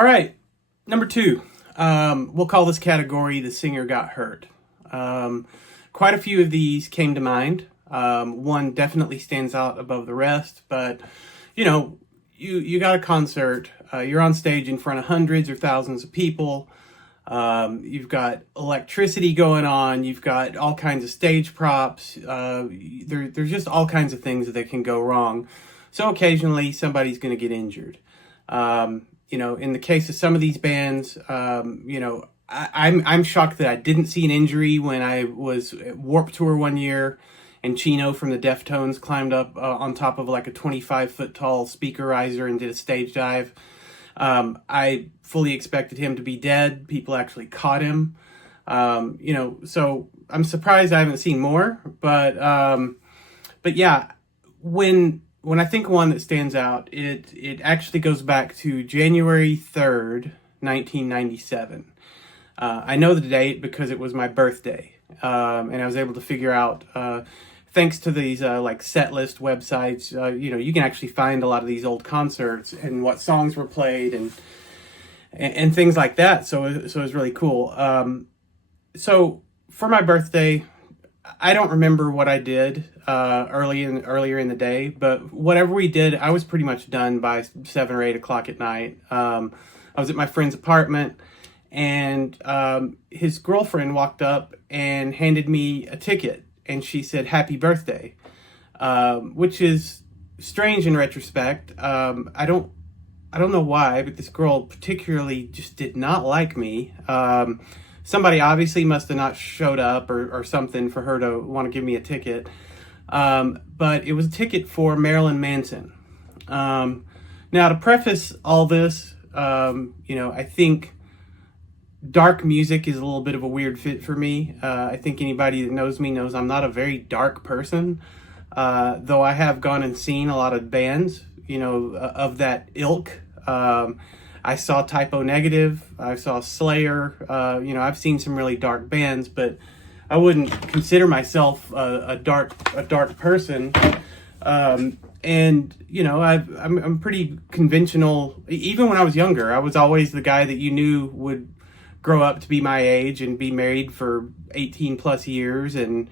All right, number two. We'll call this category The Singer Got Hurt. Quite a few of these came to mind. One definitely stands out above the rest, but you got a concert. You're on stage in front of hundreds or thousands of people. You've got electricity going on. You've got all kinds of stage props. There's just all kinds of things that can go wrong. So occasionally somebody's going to get injured. In the case of some of these bands, I'm shocked that I didn't see an injury when I was at Warped Tour one year and Chino from the Deftones climbed up on top of like a 25-foot tall speaker riser and did a stage dive. I fully expected him to be dead. People actually caught him. So I'm surprised I haven't seen more, but yeah, when I think one that stands out, it actually goes back to January 3rd, 1997. I know the date because it was my birthday, and I was able to figure out, thanks to these set list websites, you can actually find a lot of these old concerts and what songs were played and things like that. So it was really cool. So for my birthday, I don't remember what I did earlier in the day, but whatever we did, I was pretty much done by 7 or 8 o'clock at night. I was at my friend's apartment, and his girlfriend walked up and handed me a ticket, and she said, "Happy birthday," which is strange in retrospect. I don't know why, but this girl particularly just did not like me. Somebody obviously must have not showed up or something for her to want to give me a ticket. But it was a ticket for Marilyn Manson. Now, to preface all this, I think dark music is a little bit of a weird fit for me. I think anybody that knows me knows I'm not a very dark person, though I have gone and seen a lot of bands, of that ilk. I saw Typo Negative, I saw Slayer, I've seen some really dark bands, but I wouldn't consider myself a dark person. I'm pretty conventional. Even when I was younger, I was always the guy that you knew would grow up to be my age and be married for 18 plus years and,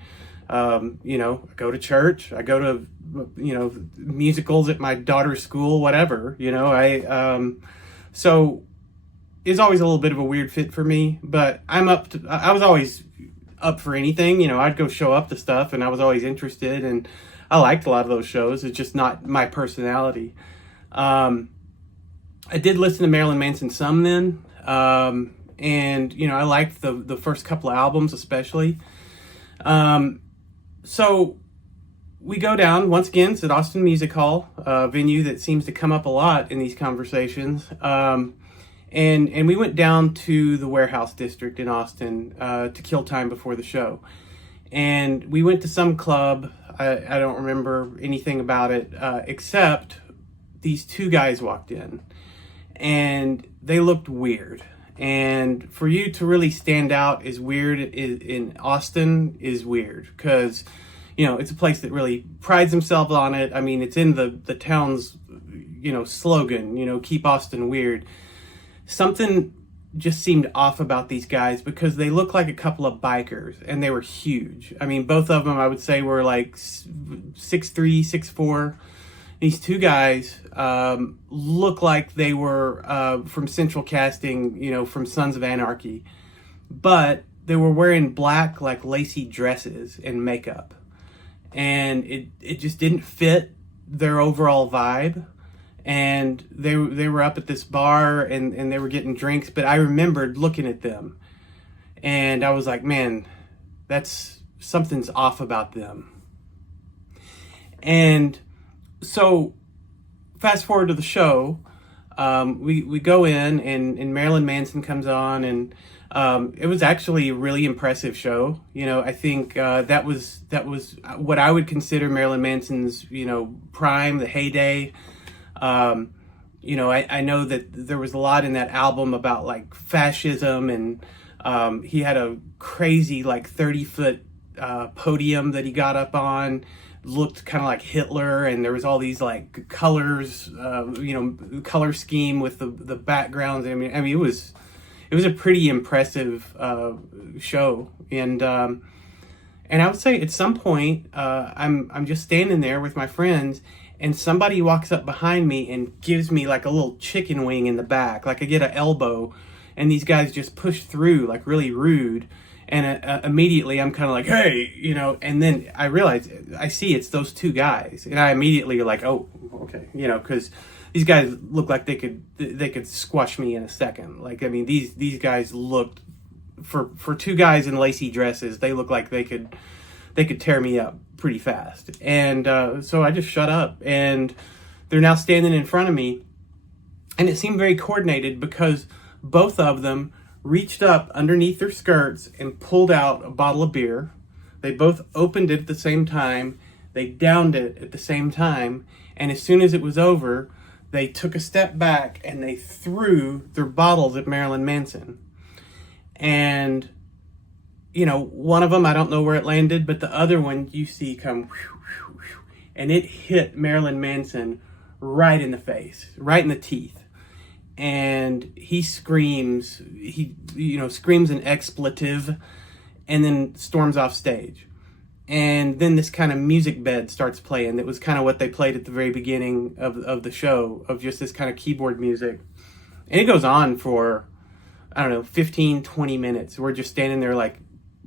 go to church. I go to, musicals at my daughter's school, whatever, so it's always a little bit of a weird fit for me, but I was always up for anything. I'd go show up to stuff and I was always interested, and I liked a lot of those shows. It's just not my personality. I did listen to Marilyn Manson some then. And I liked the first couple of albums, especially. So we go down once again. It's at Austin Music Hall, a venue that seems to come up a lot in these conversations. And we went down to the Warehouse District in Austin to kill time before the show. And we went to some club. I don't remember anything about it except these two guys walked in, and they looked weird. And for you to really stand out as weird in Austin is weird because, it's a place that really prides themselves on it. I mean, it's in the town's, slogan, keep Austin weird. Something just seemed off about these guys because they looked like a couple of bikers and they were huge. I mean, both of them I would say were like 6'3", 6'4". These two guys look like they were from Central Casting, from Sons of Anarchy. But they were wearing black, like, lacy dresses and makeup. And it just didn't fit their overall vibe. And they were up at this bar and they were getting drinks. But I remembered looking at them. And I was like, man, something's off about them. And so fast forward to the show, we go in and Marilyn Manson comes on, and it was actually a really impressive show. I think that was what I would consider Marilyn Manson's prime, the heyday. I know that there was a lot in that album about like fascism, and he had a crazy like 30-foot podium that he got up on. looked kind of like Hitler, and there was all these like colors, color scheme with the backgrounds. I mean, it was a pretty impressive show, and I would say at some point, I'm just standing there with my friends, and somebody walks up behind me and gives me like a little chicken wing in the back, like I get an elbow, and these guys just push through like really rude, and immediately I'm kind of like, hey, and then I realize I see it's those two guys, and I immediately are like, oh, okay, because these guys look like they could squash me in a second. Like, I mean, these guys looked, for two guys in lacy dresses, they look like they could tear me up pretty fast. And so I just shut up, and they're now standing in front of me, and it seemed very coordinated because both of them reached up underneath their skirts and pulled out a bottle of beer. They both opened it at the same time. They downed it at the same time. And as soon as it was over, they took a step back and they threw their bottles at Marilyn Manson. And, one of them, I don't know where it landed, but the other one you see come, and it hit Marilyn Manson right in the face, right in the teeth. And he screams, screams an expletive, and then storms off stage. And then this kind of music bed starts playing. That was kind of what they played at the very beginning of the show, of just this kind of keyboard music. And it goes on for, I don't know, 15, 20 minutes. We're just standing there like,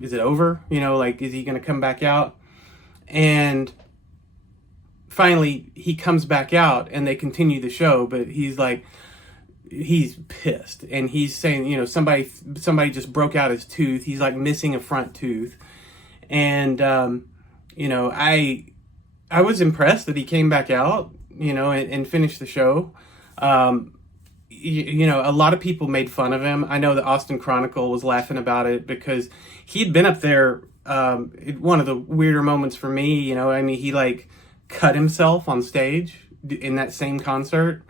is it over? Is he going to come back out? And finally, he comes back out, and they continue the show, but he's pissed, and he's saying, somebody just broke out his tooth. He's like missing a front tooth. And, I was impressed that he came back out, and finished the show. A lot of people made fun of him. I know the Austin Chronicle was laughing about it because he'd been up there. One of the weirder moments for me, he like cut himself on stage in that same concert.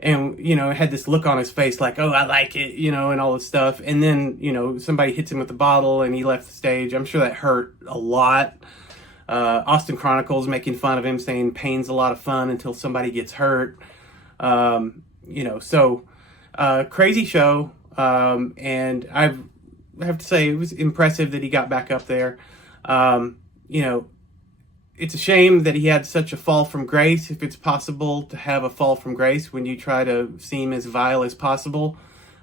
And, had this look on his face like, oh, I like it, and all this stuff. And then, somebody hits him with a bottle and he left the stage. I'm sure that hurt a lot. Austin Chronicles making fun of him, saying pain's a lot of fun until somebody gets hurt. Crazy show. And I have to say it was impressive that he got back up there. It's a shame that he had such a fall from grace, if it's possible to have a fall from grace when you try to seem as vile as possible.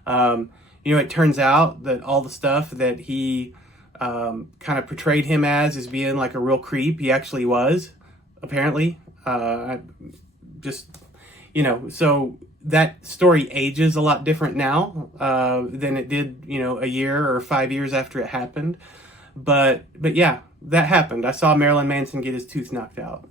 It turns out that all the stuff that he kind of portrayed him as being like a real creep, he actually was, apparently. So that story ages a lot different now than it did, a year or 5 years after it happened. But yeah, that happened. I saw Marilyn Manson get his tooth knocked out.